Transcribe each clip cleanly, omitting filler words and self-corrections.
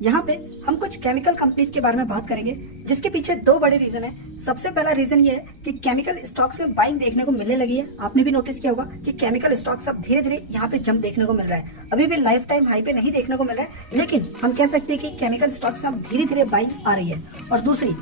यहाँ पे हम कुछ केमिकल कंपनीज के बारे में बात करेंगे जिसके पीछे दो बड़े रीजन है। सबसे पहला रीजन ये है कि केमिकल स्टॉक्स में बाइंग देखने को मिलने लगी है। आपने भी नोटिस किया होगा कि केमिकल स्टॉक्स अब धीरे धीरे यहाँ पे जंप देखने को मिल रहा है। अभी भी लाइफ टाइम हाई पे नहीं देखने को मिल रहा है, लेकिन हम कह सकते हैं कि केमिकल स्टॉक्स में अब धीरे धीरे बाइंग आ रही है। और दूसरी,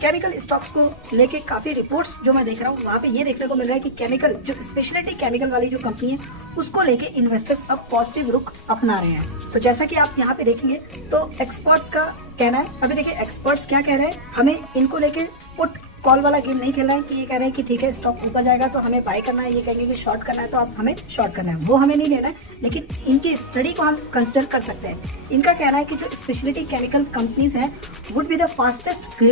केमिकल स्टॉक्स को लेके काफी रिपोर्ट्स जो मैं देख रहा हूँ वहाँ पे ये देखने को मिल रहा है कि केमिकल जो स्पेशलिटी केमिकल वाली जो कंपनी है उसको लेके इन्वेस्टर्स अब पॉजिटिव रुख अपना रहे हैं। तो जैसा कि आप यहाँ पे देखेंगे तो एक्सपर्ट्स का कहना है, अभी देखिए एक्सपर्ट्स क्या कह रहे हैं, हमें इनको लेके पुट कॉल वाला गेम नहीं खेलना है कि ये कह रहे हैं कि ठीक है स्टॉक ऊपर जाएगा तो हमें बाय करना है, ये कहेंगे कि शॉर्ट करना है तो आप हमें शॉर्ट करना है, वो हमें नहीं लेना है। लेकिन इनकी स्टडी को हम कंसिडर कर सकते हैं। इनका कहना है कि जो स्पेशलिटी केमिकल कंपनीज हैं would be the fastest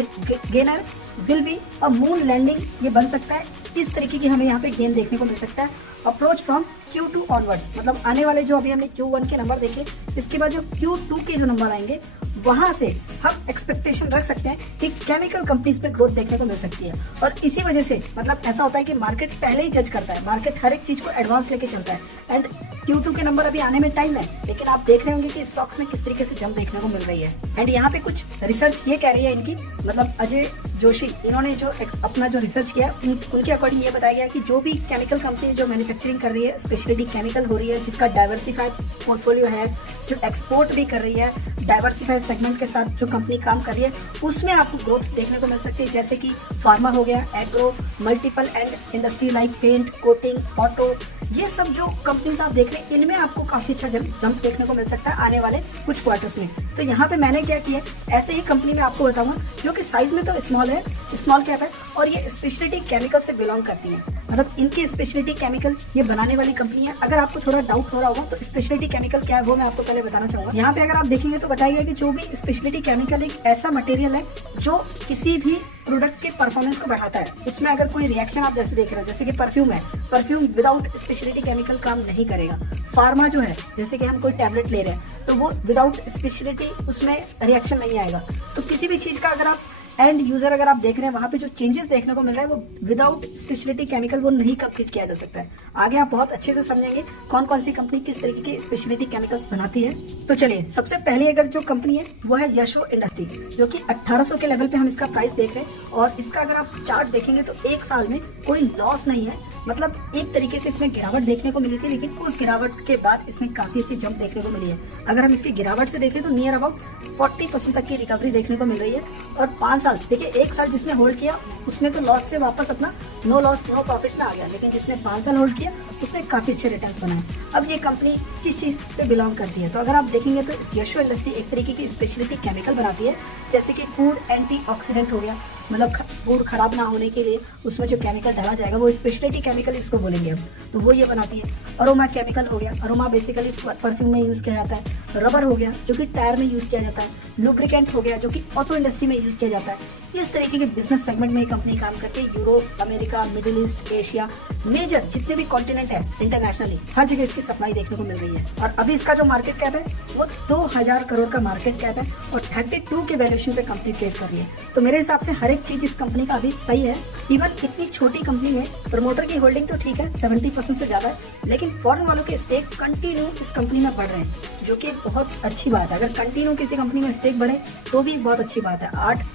gainer, will be a moon landing, ये बन सकता है। इस तरीके की हमें यहाँ पे गेन देखने को मिल सकता है। अप्रोच फ्रॉम Q2 ऑनवर्ड्स, मतलब आने वाले जो अभी हमने Q1 के नंबर देखे, इसके बाद जो Q2 के जो नंबर आएंगे वहां से हम एक्सपेक्टेशन रख सकते हैं कि केमिकल कंपनीज पे ग्रोथ देखने को मिल सकती है। और इसी वजह से मतलब ऐसा होता है कि मार्केट पहले ही जज करता है, मार्केट हर एक चीज को एडवांस लेके चलता है। एंड Q2 के नंबर अभी आने में टाइम है, लेकिन आप देख रहे होंगे कि स्टॉक्स में किस तरीके से जंप देखने को मिल रही है। एंड यहाँ पे कुछ रिसर्च ये कह रही है इनकी, मतलब अजय जोशी, इन्होंने जो अपना जो रिसर्च किया उनके अकॉर्डिंग ये बताया गया कि जो भी केमिकल कंपनी जो मैन्युफैक्चरिंग कर रही है, स्पेशलिटी केमिकल हो रही है, जिसका डाइवर्सिफाइड पोर्टफोलियो है, जो एक्सपोर्ट भी कर रही है, डाइवर्सिफाइड सेगमेंट के साथ जो कंपनी काम कर रही है, उसमें आपको ग्रोथ देखने को मिल सकती है। जैसे कि फार्मा हो गया, agro, multiple and industry like paint, coating, auto, ये सब जो कंपनीज आप देख रहे हैं इनमें आपको काफी अच्छा जंप देखने को मिल सकता है आने वाले कुछ क्वार्टर्स में। तो यहाँ पे मैंने क्या किया, ऐसे ही कंपनी में आपको बताऊंगा जो कि साइज में तो स्मॉल है, स्मॉल कैप है, और ये स्पेशलिटी केमिकल से बिलोंग करती है। मतलब इनकी स्पेशलिटी केमिकल ये बनाने वाली कंपनी है। अगर आपको थोड़ा डाउट हो रहा होगा तो स्पेशलिटी केमिकल क्या है वो मैं आपको पहले बताना चाहूंगा। यहाँ पे अगर आप देखेंगे तो बताया गया कि जो भी स्पेशलिटी केमिकल एक ऐसा मटेरियल है जो किसी भी प्रोडक्ट के परफॉर्मेंस को बढ़ाता है। उसमें अगर कोई रिएक्शन आप जैसे देख रहे हो, जैसे कि परफ्यूम है, परफ्यूम विदाउट स्पेशलिटी केमिकल काम नहीं करेगा। फार्मा जो है, जैसे कि हम कोई टैबलेट ले रहे हैं तो वो विदाउट स्पेशलिटी उसमें रिएक्शन नहीं आएगा। तो किसी भी चीज का अगर आप एंड यूजर अगर आप देख रहे हैं वहां पे जो चेंजेस देखने को मिल रहा है वो विदाउट स्पेशलिटी केमिकल वो नहीं कंप्लीट किया जा सकता है। आगे आप बहुत अच्छे से समझेंगे कौन कौन सी कंपनी किस तरीके के स्पेशलिटी केमिकल्स बनाती है। तो चलिए, सबसे पहले अगर जो कंपनी है वो है यशो इंडस्ट्री, जो कि 1800 के लेवल पे हम इसका प्राइस देख रहे हैं। और इसका अगर आप चार्ट देखेंगे तो एक साल में कोई लॉस नहीं है। मतलब एक तरीके से इसमें गिरावट देखने को मिली थी, लेकिन उस गिरावट के बाद इसमें काफी अच्छी जंप देखने को मिली है। अगर हम इसकी गिरावट से देखें तो नियर अबाउट 40% तक की रिकवरी देखने को मिल रही है। और 5 साल, देखिए एक साल जिसने होल्ड किया उसने तो लॉस से वापस अपना नो लॉस नो प्रॉफिट में आ गया, लेकिन जिसने 5 साल होल्ड किया उसने काफी अच्छे रिटर्न्स बनाए। अब ये कंपनी किस चीज से बिलोंग करती है, तो अगर आप देखेंगे तो यशो इंडस्ट्री एक तरीके की स्पेशलिटी केमिकल बनाती है, जैसे कि फूड एंटीऑक्सीडेंट हो गया, मतलब फूड खराब ना होने के लिए उसमें जो केमिकल डाला जाएगा वो स्पेशलिटी केमिकल इसको बोलेंगे हम, तो वो ये बनाती है। अरोमा केमिकल हो गया, अरोमा बेसिकली परफ्यूम में यूज किया जाता है। रबर हो गया जो कि टायर में यूज किया जाता है। लुब्रिकेंट हो गया जो कि ऑटो इंडस्ट्री में यूज किया जाता है। इस तरीके के बिजनेस सेगमेंट में कंपनी काम करती है। Europe, America, Middle East, Asia, major जितने भी कॉन्टिनेंट है इंटरनेशनली हर जगह इसकी सप्लाई देखने को मिल रही है। और अभी इसका जो मार्केट कैप है वो 2000 करोड़ का मार्केट कैप है और 32 के वैल्यूएशन पे कंपनी ट्रेड कर रही है। तो मेरे हिसाब से हर एक चीज इस कंपनी का अभी सही है। इवन इतनी छोटी कंपनी में प्रमोटर की होल्डिंग तो ठीक है 70% से ज्यादा है, लेकिन फॉरेन वालों के स्टेक कंटिन्यू इस कंपनी में बढ़ रहे हैं, जो कि बहुत अच्छी बात है। अगर कंटिन्यू किसी कंपनी में स्टेक बढ़े तो भी बहुत अच्छी बात है।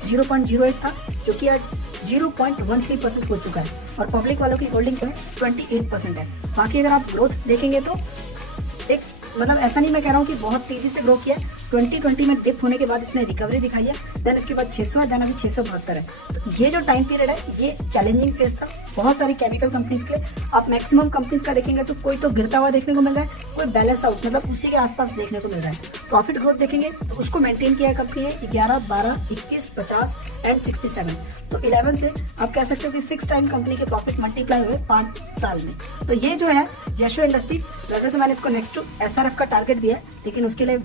0.08 था जो कि आज 0.13% हो चुका है और पब्लिक वालों की होल्डिंग जो है 28% है। बाकी अगर आप ग्रोथ देखेंगे तो एक मतलब ऐसा नहीं मैं कह रहा हूँ कि बहुत तेजी से ग्रो किया है। 2020 में डिप होने के बाद इसने रिकवरी दिखाई है, देन इसके बाद 600 है, देन अभी 672 है। तो ये जो टाइम पीरियड है ये चैलेंजिंग फेज था बहुत सारी केमिकल कंपनीज के लिए। आप मैक्सिमम कंपनीज का देखेंगे तो कोई तो गिरता हुआ देखने को मिल रहा है, कोई बैलेंस आउट मतलब उसी के आसपास देखने को मिल रहा है। प्रॉफिट ग्रोथ देखेंगे तो उसको मेंटेन किया है कंपनी ने 11, 12, 21, 50 एंड 67। तो 11 से आप कह सकते हो कि 6 टाइम कंपनी के प्रॉफिट मल्टीप्लाई हुए 5 साल में। तो ये जो है यशो इंडस्ट्री, वैसे तो मैंने इसको नेक्स्ट टू SRF का टारगेट दिया है, लेकिन उसके लिए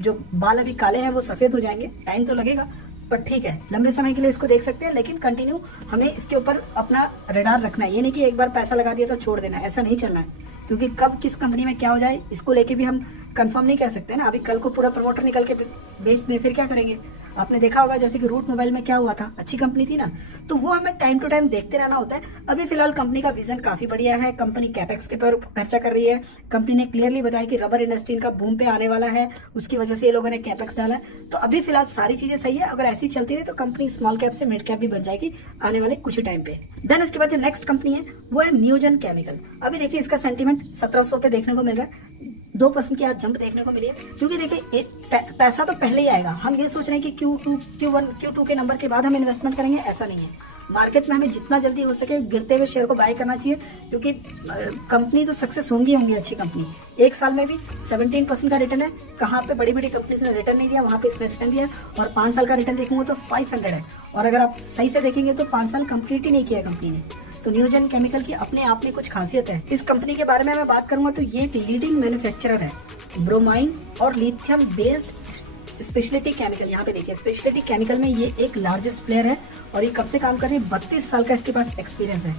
जो बाल अभी काले हैं वो सफेद हो जाएंगे, टाइम तो लगेगा, पर ठीक है लंबे समय के लिए इसको देख सकते हैं। लेकिन कंटिन्यू हमें इसके ऊपर अपना रडार रखना है, ये नहीं कि एक बार पैसा लगा दिया तो छोड़ देना, ऐसा नहीं चलना है, क्योंकि कब किस कंपनी में क्या हो जाए इसको लेके भी हम कंफर्म नहीं कह सकते ना, अभी कल को पूरा प्रमोटर निकल के बेच दे फिर क्या करेंगे। आपने देखा होगा जैसे कि रूट मोबाइल में क्या हुआ था, अच्छी कंपनी थी ना, तो वो हमें टाइम टू टाइम देखते रहना होता है। अभी फिलहाल कंपनी का विजन काफी बढ़िया है, कंपनी कैपेक्स के पर खर्चा कर रही है। कंपनी ने क्लियरली बताया कि रबर इंडस्ट्री का बूम पे आने वाला है, उसकी वजह से ये लोगों ने कैपेक्स डाला है। तो अभी फिलहाल सारी चीजें सही है, अगर ऐसी चलती रही तो कंपनी स्मॉल कैप से मिड कैप भी बन जाएगी आने वाले कुछ ही टाइम पे। देन उसके बाद जो नेक्स्ट कंपनी है वो है नियोजन केमिकल। अभी देखिए इसका सेंटीमेंट 1700 पे देखने को मिल रहा है, 2% की आज जंप देखने को मिली है। क्योंकि देखिए पैसा तो पहले ही आएगा, हम ये सोच रहे हैं कि Q2, Q1, Q2 के नंबर के बाद हम इन्वेस्टमेंट करेंगे, ऐसा नहीं है। मार्केट में हमें जितना जल्दी हो सके गिरते हुए शेयर को बाय करना चाहिए, क्योंकि कंपनी तो सक्सेस होंगी अच्छी कंपनी। एक साल में भी 17% का रिटर्न है, कहाँ पे बड़ी बड़ी कंपनीज ने रिटर्न नहीं दिया, वहाँ पे इसने रिटर्न दिया। और 5 साल का रिटर्न देखूंगा तो 500 है, और अगर आप सही से देखेंगे तो 5 साल कंप्लीट ही नहीं किया कंपनी ने। तो नियोजन केमिकल की अपने आप में कुछ खासियत है। इस कंपनी के बारे में मैं बात करूंगा तो ये एक लीडिंग मैन्युफैक्चरर है ब्रोमाइन और लिथियम बेस्ड स्पेशलिटी केमिकल। यहाँ पे देखिए स्पेशलिटी केमिकल में ये एक लार्जेस्ट प्लेयर है, और ये कब से काम कर रही है, 32 साल का इसके पास एक्सपीरियंस है।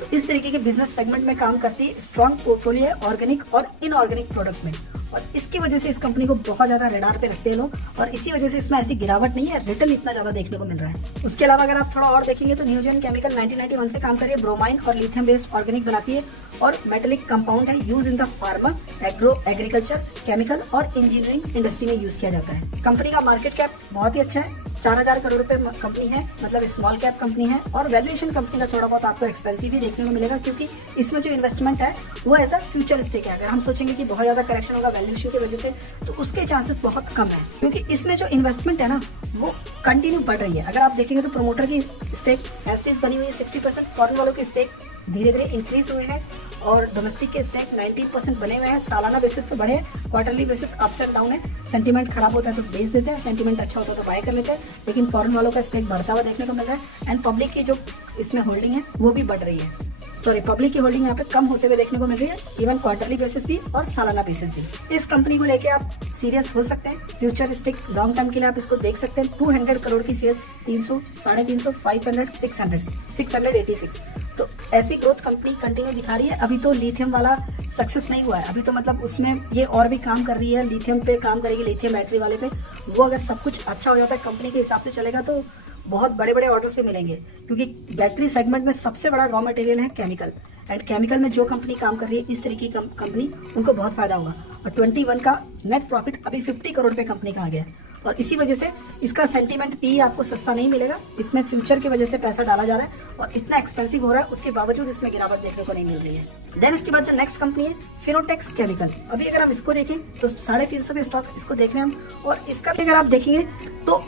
तो इस तरीके के बिजनेस सेगमेंट में काम करती है, स्ट्रॉन्ग पोर्टफोलियो है ऑर्गेनिक और इनऑर्गेनिक प्रोडक्ट में, और इसकी वजह से इस कंपनी को बहुत ज्यादा रडार पे रखते हैं लोग, और इसी वजह से इसमें ऐसी गिरावट नहीं है, रिटर्न इतना ज्यादा देखने को मिल रहा है। उसके अलावा अगर आप थोड़ा और देखेंगे तो नियोजन केमिकल 1991 से काम कर रही है, ब्रोमाइन और लिथियम बेस्ड ऑर्गेनिक बनाती है, और मेटेलिक कंपाउंड है, use in the pharma, agriculture, chemical और इंजीनियरिंग इंडस्ट्री में यूज किया जाता है। कंपनी का मार्केट कैप बहुत ही अच्छा है, 4000 करोड़ रुपए कंपनी है, मतलब स्मॉल कैप कंपनी है। और वैल्यूएशन कंपनी का थोड़ा बहुत आपको एक्सपेंसिव ही देखने को मिलेगा, क्योंकि इसमें जो इन्वेस्टमेंट है वो एज अ फ्यूचरिस्टिक है। अगर हम सोचेंगे कि बहुत ज्यादा करेक्शन होगा वैल्यूएशन की वजह से, तो उसके चांसेस बहुत कम है, क्योंकि इसमें जो इन्वेस्टमेंट है ना वो कंटिन्यू बढ़ रही है। अगर आप देखेंगे तो प्रमोटर की स्टेक एस्टेज बनी हुई है 60%, फॉरेन वालों की स्टेक धीरे धीरे इंक्रीज हुए हैं, और डोमेस्टिक के स्टेक 19% बने हुए हैं। सालाना बेसिस तो बढ़े, quarterly basis ups and down है। सेंटीमेंट खराब होता है तो बेच देते हैं, सेंटीमेंट अच्छा होता है तो बाय कर लेते हैं, लेकिन फॉरेन वालों का स्टेक बढ़ता हुआ देखने को मिल रहा है। एंड पब्लिक की जो इसमें होल्डिंग है वो भी बढ़ रही है, सॉरी पब्लिक की होल्डिंग यहाँ पे कम होते हुए देखने को मिल रही है, इवन क्वार्टरली बेसिस भी और सालाना बेसिस भी। इस कंपनी को लेके आप सीरियस हो सकते हैं, फ्यूचरिस्टिक लॉन्ग टर्म के लिए आप इसको देख सकते हैं। 200 करोड़ की सेल्स, 300, 350, 500, 600, 686, तो ऐसी ग्रोथ कंपनी कंटिन्यू दिखा रही है। अभी तो लिथियम वाला सक्सेस नहीं हुआ है, अभी तो मतलब उसमें ये और भी काम कर रही है, लिथियम पे काम करेगी, लिथियम बैटरी वाले पे। वो अगर सब कुछ अच्छा हो जाता है कंपनी के हिसाब से चलेगा तो बहुत बड़े बड़े ऑर्डर्स भी मिलेंगे, क्योंकि बैटरी सेगमेंट में सबसे बड़ा रॉ मटेरियल है केमिकल, एंड केमिकल में जो कंपनी काम कर रही है इस तरीके की कंपनी, उनको बहुत फायदा होगा। और 21 का नेट प्रॉफिट अभी 50 करोड़ पे कंपनी का आ गया, और इसी वजह से इसका सेंटीमेंट पी आपको सस्ता नहीं मिलेगा। इसमें फ्यूचर की वजह से पैसा डाला जा रहा है, और इतना एक्सपेंसिव हो रहा है, उसके बावजूद इसमें गिरावट देखने को नहीं मिल रही है। देन उसके बाद जो नेक्स्ट कंपनी है फिनोटेक्स केमिकल। अभी अगर हम इसको देखें तो 350 पे स्टॉक इसको देख रहे हैं हम, और इसका भी अगर आप देखेंगे तो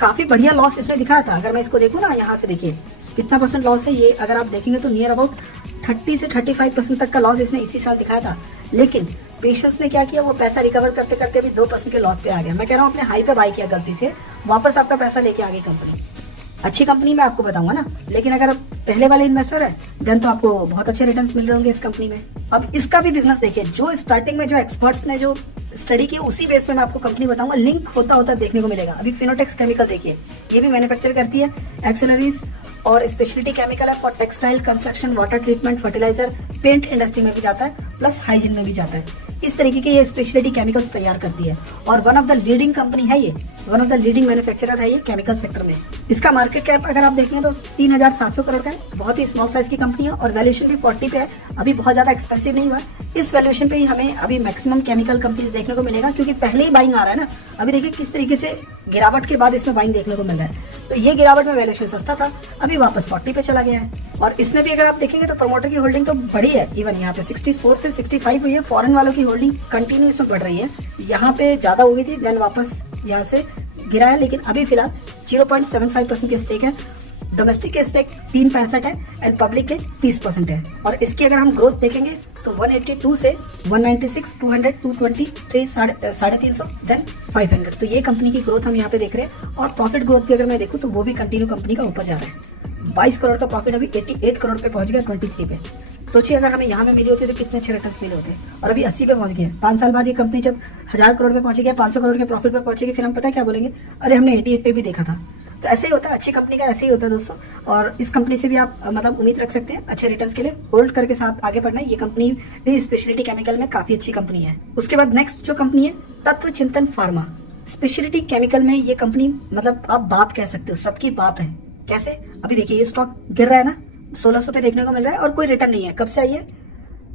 काफी बढ़िया लॉस इसमें दिखाया था। अगर मैं इसको देखूँ ना, यहाँ से देखिए कितना % लॉस है ये, अगर आप देखेंगे तो नियर अबाउट 30 से 35% तक का लॉस इसने इसी साल दिखाया था। लेकिन पेशेंस ने क्या किया, वो पैसा रिकवर करते करते अभी 2% के लॉस पे आ गया। मैं कह रहा हूँ अपने हाई पे बाई किया गलती से, वापस आपका पैसा लेके आ गई कंपनी। अच्छी कंपनी मैं आपको बताऊंगा ना, लेकिन अगर पहले वाले इन्वेस्टर है देन तो आपको बहुत अच्छे रिटर्न्स मिल रहे होंगे इस कंपनी में। अब इसका भी बिजनेस देखिए, जो स्टार्टिंग में जो एक्सपर्ट्स ने जो स्टडी की उसी बेस पे मैं आपको कंपनी बताऊंगा, लिंक होता होता देखने को मिलेगा। अभी फिनोटेक्स केमिकल देखिए, ये भी मैन्युफैक्चर करती है एक्सेलरीज और स्पेशलिटी केमिकल है for textile, construction, water treatment, fertiliser, paint industry में भी जाता है, प्लस हाइजीन में भी जाता है। इस तरीके के ये स्पेशलिटी केमिकल्स तैयार करती है, और one of the leading company है ये, one of the leading manufacturer है ये केमिकल सेक्टर में। इसका मार्केट कैप अगर आप देखेंगे तो 3700 करोड़ का है, बहुत ही स्मॉल साइज की कंपनी है, और वैल्यूएशन भी 40 पे है, अभी बहुत ज्यादा एक्सपेंसिव नहीं हुआ। इस वैल्यूएशन पे ही हमें अभी मैक्सिमम केमिकल कंपनीज देखने को मिलेगा, क्योंकि पहले ही बाइंग आ रहा है ना। अभी देखिए किस तरीके से गिरावट के बाद इसमें बाइंग देखने को मिल रहा है। तो ये गिरावट में वैल्यूएशन सस्ता था, अभी वापस 40 पे चला गया है। और इसमें भी अगर आप देखेंगे तो प्रमोटर की होल्डिंग तो बढ़ी है, इवन यहाँ पे 64 से 65 हुई है। फॉरेन वालों की होल्डिंग कंटिन्यू इसमें बढ़ रही है, यहाँ पे ज्यादा हो गई थी, देन वापस यहाँ से गिरा है, लेकिन अभी फिलहाल 0.75% के स्टेक है। डोमेस्टिक के स्टेक 3.65 है, एंड पब्लिक के 30% है। और इसकी अगर हम ग्रोथ देखेंगे तो 182 से 196, 200, 220, 350, देन 500। तो ये कंपनी की ग्रोथ हम यहाँ पे देख रहे हैं। और प्रॉफिट ग्रोथ भी अगर मैं देखूँ तो वो भी कंटिन्यू कंपनी का ऊपर जा रहा है। 22 करोड़ का प्रॉफिट अभी 88 करोड़ पे पहुंच गया 23 पे। सोचिए अगर हमें यहाँ में मिली होती तो कितने अच्छे रिटर्न्स मिले होते, और अभी 80 पे पहुंच गए। 5 साल बाद ये कंपनी जब 1000 करोड़ पे पहुंचेगी, 500 करोड़ के प्रॉफिट पे पहुंचेगी, फिर हम पता है क्या बोलेंगे, अरे हमने 88 पे भी देखा था। तो ऐसे ही होता है, अच्छी कंपनी का ऐसे ही होता है दोस्तों। और इस कंपनी से भी आप मतलब उम्मीद रख सकते हैं अच्छे रिटर्न्स के लिए। होल्ड करके साथ आगे बढ़ना है। ये कंपनी भी स्पेशलिटी केमिकल में काफी अच्छी कंपनी है। उसके बाद नेक्स्ट जो कंपनी है तत्व चिंतन फार्मा। स्पेशलिटी केमिकल में ये कंपनी मतलब आप बाप कह सकते हो, सबकी बाप है। कैसे? अभी देखिए ये स्टॉक गिर रहा है ना, 1600 पे देखने को मिल रहा है और कोई रिटर्न नहीं है। कब से आई है?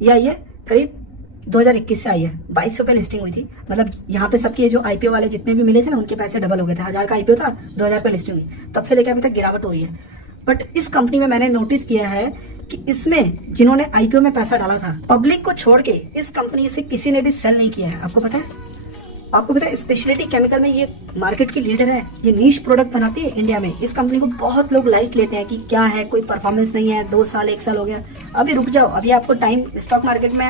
ये आई है करीब 2021 से आई है। 2200 पे लिस्टिंग हुई थी। मतलब यहाँ पे सबके जो आईपीओ वाले जितने भी मिले थे ना, उनके पैसे डबल हो गए थे। 1000 का आईपीओ था, 2000 पे लिस्टिंग हुई, तब से लेकर अभी तक गिरावट हो रही है। बट इस कंपनी में मैंने नोटिस किया है कि इसमें जिन्होंने आईपीओ में पैसा डाला था, पब्लिक को छोड़ के इस कंपनी से किसी ने भी सेल नहीं किया है। आपको पता है? आपको पता है स्पेशलिटी केमिकल में ये मार्केट की लीडर है। ये नीश प्रोडक्ट बनाती है इंडिया में। इस कंपनी को बहुत लोग लाइट लेते हैं कि क्या है, कोई परफॉर्मेंस नहीं है, 2 साल 1 साल हो गया। अभी रुक जाओ, अभी आपको टाइम, स्टॉक मार्केट में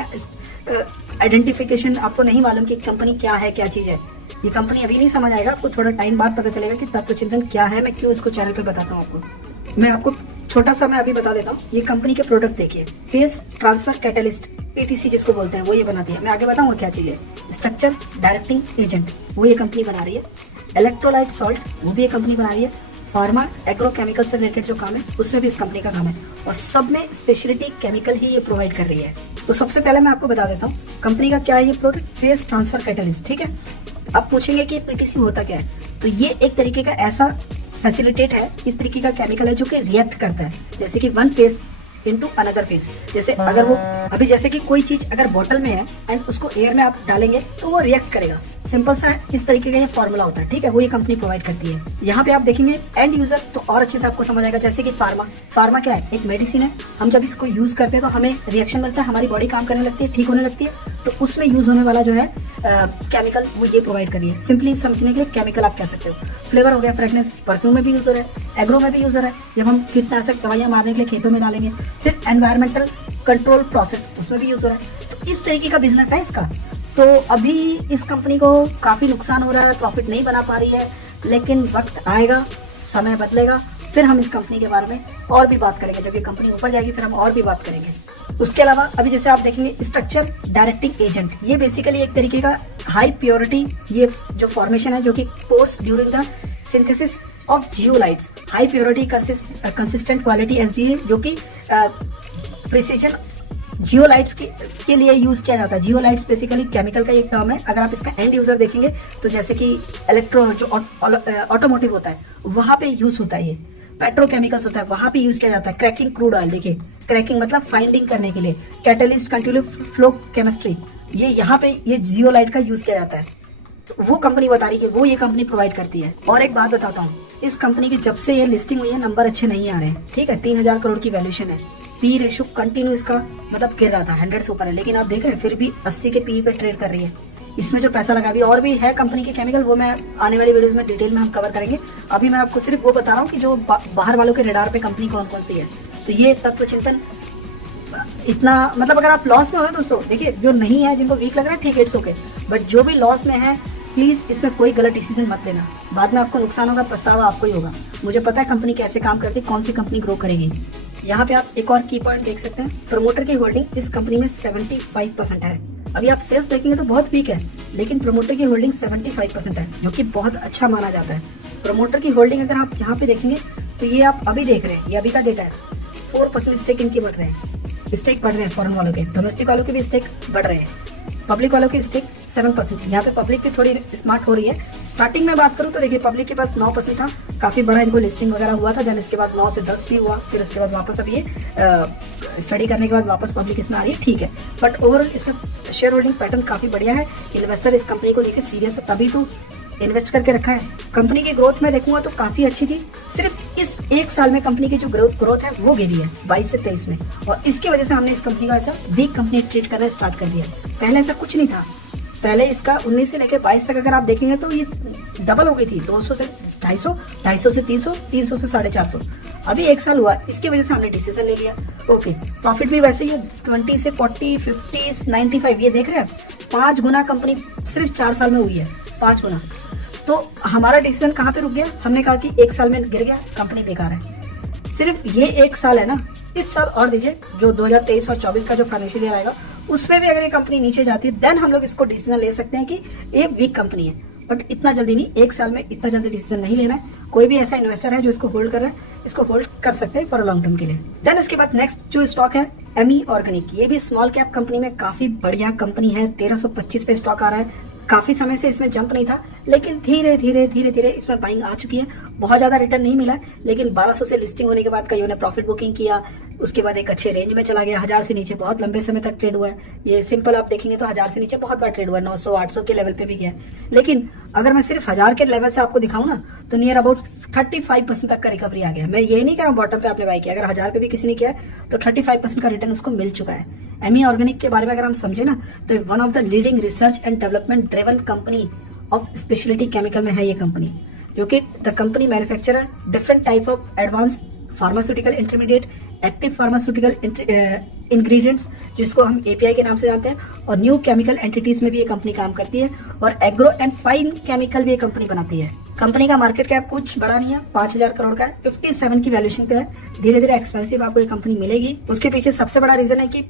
आइडेंटिफिकेशन आपको नहीं मालूम कि कंपनी क्या है, क्या चीज है। ये कंपनी अभी नहीं समझ आएगा, आपको थोड़ा टाइम बाद पता चलेगा कि तत्व चिंतन क्या है। मैं क्यों इसको चैनल पे बताता हूँ आपको। मैं आपको छोटा सा मैं अभी बता देता हूँ। ये कंपनी के प्रोडक्ट देखिए, फेस ट्रांसफर कैटलिस्ट, पीटीसी जिसको बोलते हैं, वो ये बनाती है। मैं आगे बताऊंगा क्या चीज है। स्ट्रक्चर डायरेक्टिंग एजेंट, वो ये कंपनी बना रही है। इलेक्ट्रोलाइट सॉल्ट, वो भी ये कंपनी बना रही है। फार्मा एग्रोकेमिकल से रिलेटेड जो काम है उसमें भी इस कंपनी का काम है। और सब में स्पेशलिटी केमिकल ही ये प्रोवाइड कर रही है। तो सबसे पहले मैं आपको बता देता हूँ कंपनी का क्या है ये प्रोडक्ट, फेस ट्रांसफर कैटलिस्ट। ठीक है, आप पूछेंगे कि पीटीसी होता क्या है, तो ये एक तरीके का ऐसा फैसिलिटेट है, इस तरीके का केमिकल है जो कि रिएक्ट करता है, जैसे कि one face into another face. जैसे अगर वो अभी जैसे कि कोई चीज अगर बॉटल में है एंड उसको एयर में आप डालेंगे तो वो रिएक्ट करेगा। सिंपल सा है, इस तरीके का ये फॉर्मूला होता है। ठीक है, वो ये कंपनी प्रोवाइड करती है। यहाँ पे आप देखेंगे एंड यूजर तो और अच्छे से आपको समझ आएगा। जैसे कि फार्मा क्या है? एक मेडिसिन है। हम जब इसको यूज करते हैं तो हमें रिएक्शन मिलता है, हमारी बॉडी काम करने लगती है, ठीक होने लगती है। तो उसमें यूज होने वाला जो है केमिकल वो ये प्रोवाइड करिए। सिंपली समझने के लिए केमिकल आप कह सकते हो। फ्लेवर हो गया, फ्रेगनेंस, परफ्यूम में भी यूज हो रहा है, एग्रो में भी यूज हो रहा है, जब हम कीटनाशक दवाइयां मारने के लिए खेतों में डालेंगे। फिर एनवायरमेंटल कंट्रोल प्रोसेस, उसमें भी यूज हो रहा है। तो इस तरीके का बिजनेस है इसका। तो अभी इस कंपनी को काफी नुकसान हो रहा है, प्रॉफिट नहीं बना पा रही है, लेकिन वक्त आएगा, समय बदलेगा, फिर हम इस कंपनी के बारे में और भी बात करेंगे। जब ये कंपनी ऊपर जाएगी फिर हम और भी बात करेंगे। उसके अलावा अभी जैसे आप देखेंगे स्ट्रक्चर डायरेक्टिंग एजेंट, ये बेसिकली एक तरीके का हाई प्योरिटी ये जो फॉर्मेशन है जो कि pores during the synthesis of zeolites, high purity consistent quality SDA, जो कि प्रिसीजन जियोलाइट्स के लिए यूज किया जाता है। जियोलाइट्स बेसिकली केमिकल का एक टर्म है। अगर आप इसका एंड यूजर देखेंगे तो जैसे कि इलेक्ट्रो जो ऑटोमोटिव होता है वहां पे यूज होता है, ये पेट्रोकेमिकल्स होता है वहां पे यूज किया जाता है। क्रैकिंग क्रूड ऑयल, देखिए क्रैकिंग मतलब फाइंडिंग करने के लिए। कैटलिस्ट कंटिन्यू फ्लो केमिस्ट्री, ये यहाँ पे ये जियोलाइट का यूज किया जाता है। तो वो कंपनी बता रही है, वो ये कंपनी प्रोवाइड करती है। और एक बात बताता हूँ, इस कंपनी की जब से ये लिस्टिंग हुई है नंबर अच्छे नहीं आ रहे हैं। ठीक है, 3000 करोड़ की वैल्यूएशन है। पी रेशो कंटिन्यू इसका मतलब गिर रहा था, 100 से ऊपर है, लेकिन आप देख रहे हैं फिर भी 80 के पी पे ट्रेड कर रही है। इसमें जो पैसा लगा, अभी और भी है कंपनी के केमिकल, वो मैं आने वाली वीडियोस में डिटेल में हम कवर करेंगे। अभी मैं आपको सिर्फ वो बता रहा हूँ कि जो बाहर वालों के रेडार पे कंपनी कौन कौन सी है। तो ये तत्व चिंतन इतना मतलब अगर आप लॉस में हो दोस्तों, देखिए जो नहीं है, जिनको वीक लग रहा है ठीक है, इट्स ओके, बट जो भी लॉस में है प्लीज इसमें कोई गलत डिसीजन मत लेना। बाद में आपको नुकसान होगा, पछतावा आपको ही होगा। मुझे पता है कंपनी कैसे काम करती है, कौन सी कंपनी ग्रो करेगी। यहाँ पे आप एक और की पॉइंट देख सकते हैं, प्रमोटर की होल्डिंग इस कंपनी में 75% है। अभी आप सेल्स देखेंगे तो बहुत वीक है, लेकिन प्रमोटर की होल्डिंग 75% है, जो कि बहुत अच्छा माना जाता है। प्रमोटर की होल्डिंग अगर आप यहाँ पे देखेंगे तो ये आप अभी देख रहे हैं, ये अभी का डेटा है, 4% स्टेक इनकी बढ़ रहे हैं। स्टेक बढ़ रहे हैं फॉरेन वालों के, डोमेस्टिक वालों के भी स्टेक बढ़ रहे हैं, पब्लिक वालों के स्टेक 7%। यहाँ पे पब्लिक भी थोड़ी स्मार्ट हो रही है। स्टार्टिंग में बात करूँ तो देखिए पब्लिक के पास 9% था, काफी बड़ा इनको लिस्टिंग वगैरह हुआ था, देन उसके बाद 9 से 10 भी हुआ, फिर उसके बाद वापस अब ये स्टडी करने के बाद वापस पब्लिक इसमें आ रही है, ठीक है। बट ओवरऑल इसका शेयर होल्डिंग पैटर्न काफी बढ़िया है। इन्वेस्टर इस कंपनी को लेकर सीरियस है, तभी तो इन्वेस्ट करके रखा है। कंपनी की ग्रोथ में देखूंगा तो काफी अच्छी थी। सिर्फ इस 1 साल में कंपनी की जो ग्रोथ है वो गिरी है 22 से 23 में, और इसकी वजह से हमने इस कंपनी को ऐसा वीक कंपनी ट्रीट करना स्टार्ट कर दिया। पहले ऐसा कुछ नहीं था, पहले इसका 19 से लेकर 22 तक अगर आप देखेंगे तो ये डबल हो गई थी, 200 से 250, 250 से 300, 300 से 450। अभी 1 साल हुआ, इसकी वजह से हमने डिसीजन ले लिया। ओके, प्रॉफिट भी वैसे ही 20 से 40, 50, 95, ये देख रहे हैं 5 गुना कंपनी सिर्फ 4 साल में हुई है, 5 गुना। तो हमारा डिसीजन कहाँ पे रुक गया? हमने कहा कि 1 साल में गिर गया, कंपनी बेकार है। सिर्फ ये 1 साल है ना, इस साल और दीजिए, जो 2023 और 24 का जो फाइनेंशियल ईयर आएगा उसमें भी अगर ये कंपनी नीचे जाती है देन हम लोग इसको डिसीजन ले सकते हैं कि ये वीक कंपनी है। बट इतना जल्दी नहीं, 1 साल में इतना जल्दी डिसीजन नहीं लेना है। कोई भी ऐसा इन्वेस्टर है जो इसको होल्ड कर रहा है, इसको होल्ड कर सकते हैं फॉर लॉन्ग टर्म के लिए। देन उसके बाद नेक्स्ट जो स्टॉक है एमी ऑर्गेनिक, ये भी स्मॉल कैप कंपनी में काफी बढ़िया कंपनी है। 1325 पे स्टॉक आ रहा है। काफी समय से इसमें जंप नहीं था, लेकिन धीरे धीरे इसमें बाइंग आ चुकी है। बहुत ज्यादा रिटर्न नहीं मिला, लेकिन 1200 से लिस्टिंग होने के बाद कईयों ने प्रॉफिट बुकिंग किया, उसके बाद एक अच्छे रेंज में चला गया। 1000 से नीचे बहुत लंबे समय तक ट्रेड हुआ है। ये सिंपल आप देखेंगे तो 1000 से नीचे बहुत बार ट्रेड हुआ है, 900 800 के लेवल पे भी गया। लेकिन अगर मैं सिर्फ 1000 के लेवल से आपको दिखाऊं ना, तो नियर अबाउट 35% तक का रिकवरी आ गया। मैं ये नहीं कह रहा हूँ बॉटम पे आपने बाई किया, अगर 1000 पे भी किसी ने किया तो 35% का रिटर्न उसको मिल चुका है। एमी ऑर्गेनिक के बारे में अगर हम समझे ना, तो one of the leading research and development driven company of speciality chemical में है ये कंपनी, जो कि the company manufacturer different type of advance pharmaceutical intermediate, active pharmaceutical ingredients जिसको हम एपीआई के नाम से जानते हैं, और न्यू केमिकल एंटिटीज में भी ये कंपनी काम करती है, और एग्रो एंड फाइन केमिकल भी ये कंपनी बनाती है। कंपनी का मार्केट कैप कुछ बड़ा नहीं है, 5000 करोड़ का है, 57 की वैल्यूएशन पे है। धीरे धीरे एक्सपेंसिव आपको ये कंपनी मिलेगी। उसके पीछे सबसे बड़ा रीजन है कि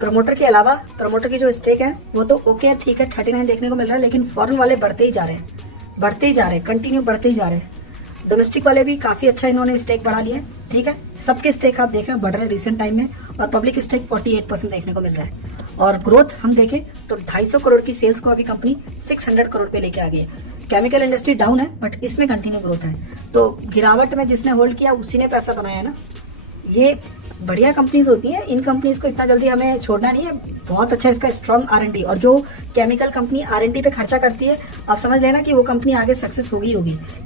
प्रमोटर के अलावा प्रमोटर की जो स्टेक है वो तो ओके है, ठीक है, 39 देखने को मिल रहा है, लेकिन फॉरेन वाले बढ़ते ही जा रहे हैं, कंटिन्यू बढ़ते ही जा रहे हैं। डोमेस्टिक वाले भी काफी अच्छा इन्होंने स्टेक बढ़ा लिया है, ठीक है। सबके स्टेक आप देख रहे हैं बढ़ रहे हैं रिसेंट टाइम में, और पब्लिक स्टेक 48% देखने को मिल रहा है। और ग्रोथ हम देखें तो 250 करोड़ की सेल्स को अभी कंपनी 600 करोड़ पे लेके आ गई है। केमिकल इंडस्ट्री डाउन है, बट इसमें कंटिन्यू ग्रोथ है। तो गिरावट में जिसने होल्ड किया उसी ने पैसा बनाया ना। ये बढ़िया कंपनीज होती है, इन कंपनीज को इतना जल्दी हमें छोड़ना नहीं है। बहुत अच्छा इसका स्ट्रॉन्ग R&D, और जो केमिकल कंपनी R&D पे खर्चा करती है, आप समझ लेना कि वो कंपनी आगे सक्सेस होगी।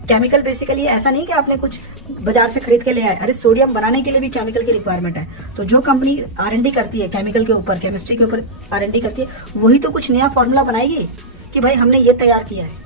केमिकल बेसिकली ऐसा नहीं कि आपने कुछ बाजार से खरीद के ले आए, अरे सोडियम बनाने के लिए भी केमिकल की रिक्वायरमेंट है। तो जो कंपनी R&D करती है केमिकल के ऊपर, केमिस्ट्री के ऊपर R&D करती है, वही तो कुछ नया फॉर्मूला बनाएगी कि भाई हमने ये तैयार किया है।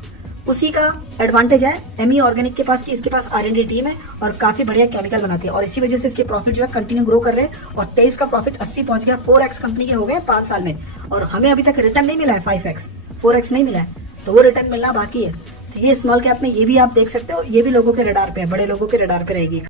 उसी का एडवांटेज है एमी ऑर्गेनिक के पास कि इसके पास R&D टीम है और काफी बढ़िया केमिकल बनाती है, और इसी वजह से इसके प्रॉफिट जो है कंटिन्यू ग्रो कर रहे हैं। और 23 का प्रॉफिट 80 पहुंच गया, 4x कंपनी के हो गए 5 साल में, और हमें अभी तक रिटर्न नहीं मिला है 5x, 4x नहीं मिला है, तो वो रिटर्न मिलना बाकी है। तो ये स्मॉल कैप में ये भी आप देख सकते हो, ये भी लोगों के रडार पे है, बड़े लोगों के रडार पे रहेगी।